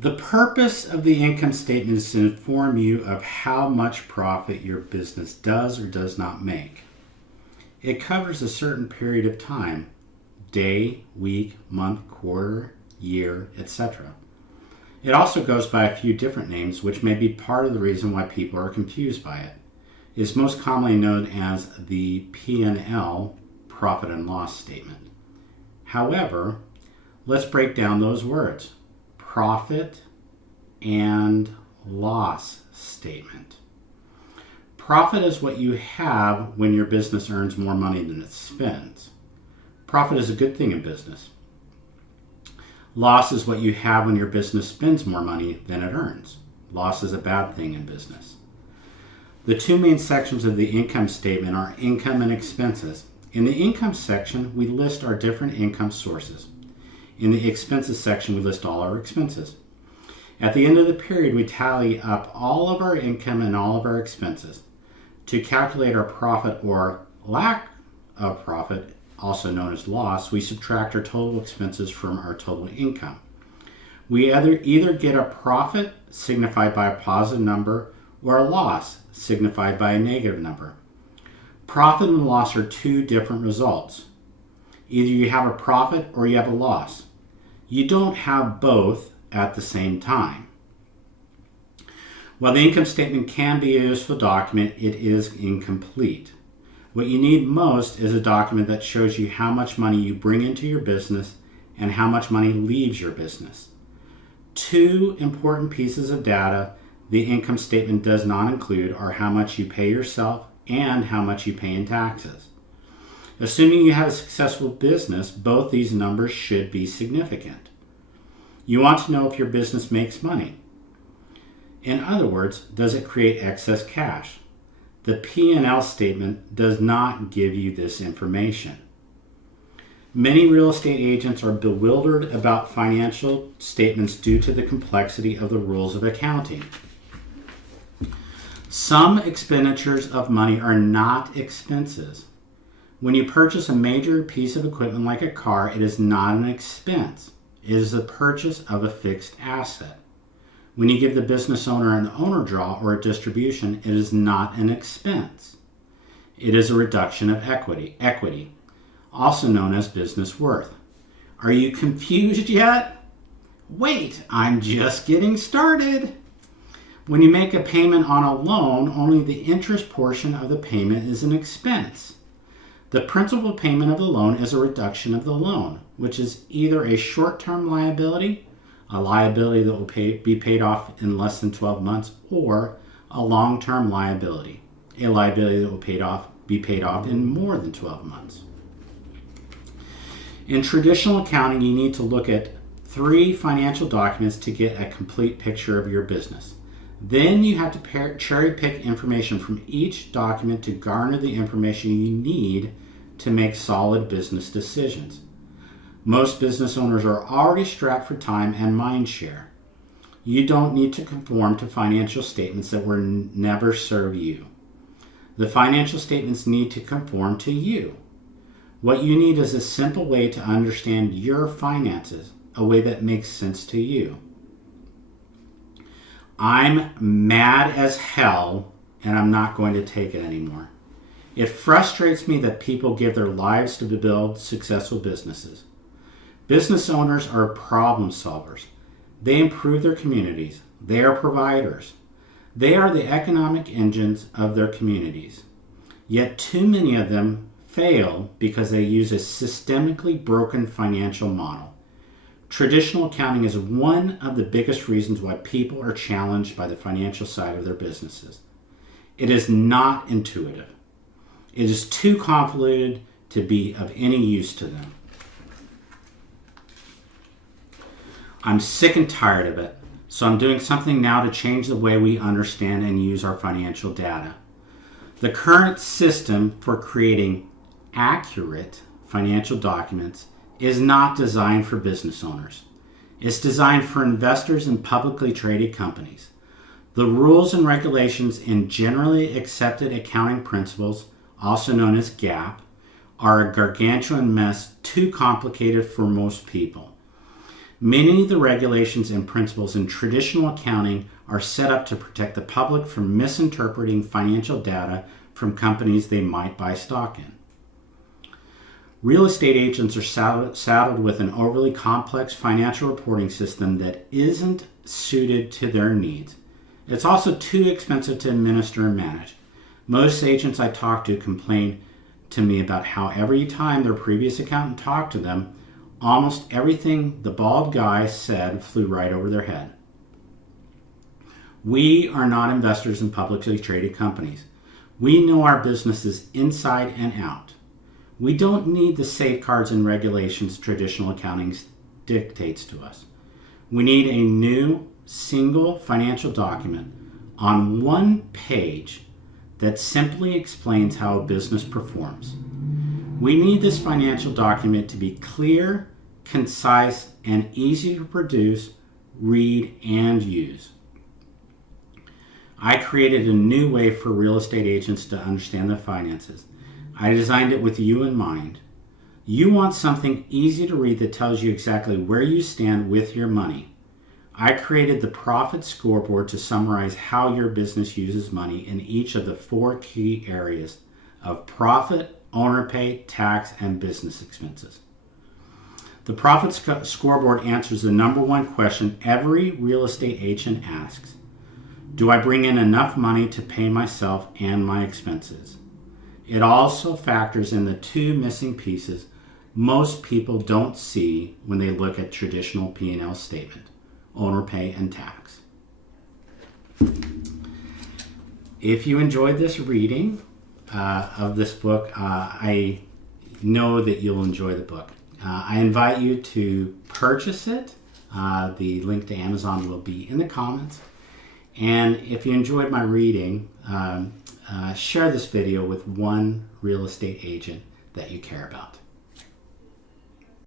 The purpose of the income statement is to inform you of how much profit your business does or does not make. It covers a certain period of time, day, week, month, quarter, year, etc. It also goes by a few different names, which may be part of the reason why people are confused by it. It is most commonly known as the P&L, profit and loss statement. However, let's break down those words. Profit and loss statement. Profit is what you have when your business earns more money than it spends. Profit is a good thing in business. Loss is what you have when your business spends more money than it earns. Loss is a bad thing in business. The two main sections of the income statement are income and expenses. In the income section, we list our different income sources. In the expenses section, we list all our expenses. At the end of the period, we tally up all of our income and all of our expenses. To calculate our profit or lack of profit, also known as loss, we subtract our total expenses from our total income. We either get a profit, signified by a positive number, or a loss, signified by a negative number. Profit and loss are two different results. Either you have a profit or you have a loss. You don't have both at the same time. While the income statement can be a useful document, it is incomplete. What you need most is a document that shows you how much money you bring into your business and how much money leaves your business. Two important pieces of data the income statement does not include are how much you pay yourself and how much you pay in taxes. Assuming you have a successful business, both these numbers should be significant. You want to know if your business makes money. In other words, does it create excess cash? The P&L statement does not give you this information. Many real estate agents are bewildered about financial statements due to the complexity of the rules of accounting. Some expenditures of money are not expenses. When you purchase a major piece of equipment like a car, it is not an expense. It is the purchase of a fixed asset. When you give the business owner an owner draw or a distribution, it is not an expense. It is a reduction of equity, also known as business worth. Are you confused yet? Wait, I'm just getting started. When you make a payment on a loan, only the interest portion of the payment is an expense. The principal payment of the loan is a reduction of the loan, which is either a short-term liability, a liability that will be paid off in less than 12 months, or a long-term liability, a liability that will be paid off in more than 12 months. In traditional accounting, you need to look at 3 financial documents to get a complete picture of your business. Then you have to cherry pick information from each document to garner the information you need to make solid business decisions. Most business owners are already strapped for time and mind share. You don't need to conform to financial statements that will never serve you. The financial statements need to conform to you. What you need is a simple way to understand your finances, a way that makes sense to you. I'm mad as hell, and I'm not going to take it anymore. It frustrates me that people give their lives to build successful businesses. Business owners are problem solvers. They improve their communities. They are providers. They are the economic engines of their communities. Yet too many of them fail because they use a systemically broken financial model. Traditional accounting is one of the biggest reasons why people are challenged by the financial side of their businesses. It is not intuitive. It is too convoluted to be of any use to them. I'm sick and tired of it, so I'm doing something now to change the way we understand and use our financial data. The current system for creating accurate financial documents is not designed for business owners. It's designed for investors in publicly traded companies. The rules and regulations in generally accepted accounting principles, also known as GAAP, are a gargantuan mess too complicated for most people. Many of the regulations and principles in traditional accounting are set up to protect the public from misinterpreting financial data from companies they might buy stock in. Real estate agents are saddled with an overly complex financial reporting system that isn't suited to their needs. It's also too expensive to administer and manage. Most agents I talk to complain to me about how every time their previous accountant talked to them, almost everything the bald guy said flew right over their head. We are not investors in publicly traded companies. We know our businesses inside and out. We don't need the safeguards and regulations traditional accounting dictates to us. We need a new, single financial document on one page that simply explains how a business performs. We need this financial document to be clear, concise, and easy to produce, read, and use. I created a new way for real estate agents to understand their finances. I designed it with you in mind. You want something easy to read that tells you exactly where you stand with your money. I created the Profit Scoreboard to summarize how your business uses money in each of the 4 key areas of profit, owner pay, tax, and business expenses. The Profit Scoreboard answers the number one question every real estate agent asks. Do I bring in enough money to pay myself and my expenses? It also factors in the 2 missing pieces most people don't see when they look at traditional P&L statement, owner pay and tax. If you enjoyed this reading of this book, I know that you'll enjoy the book. I invite you to purchase it. The link to Amazon will be in the comments. And if you enjoyed my reading, share this video with one real estate agent that you care about.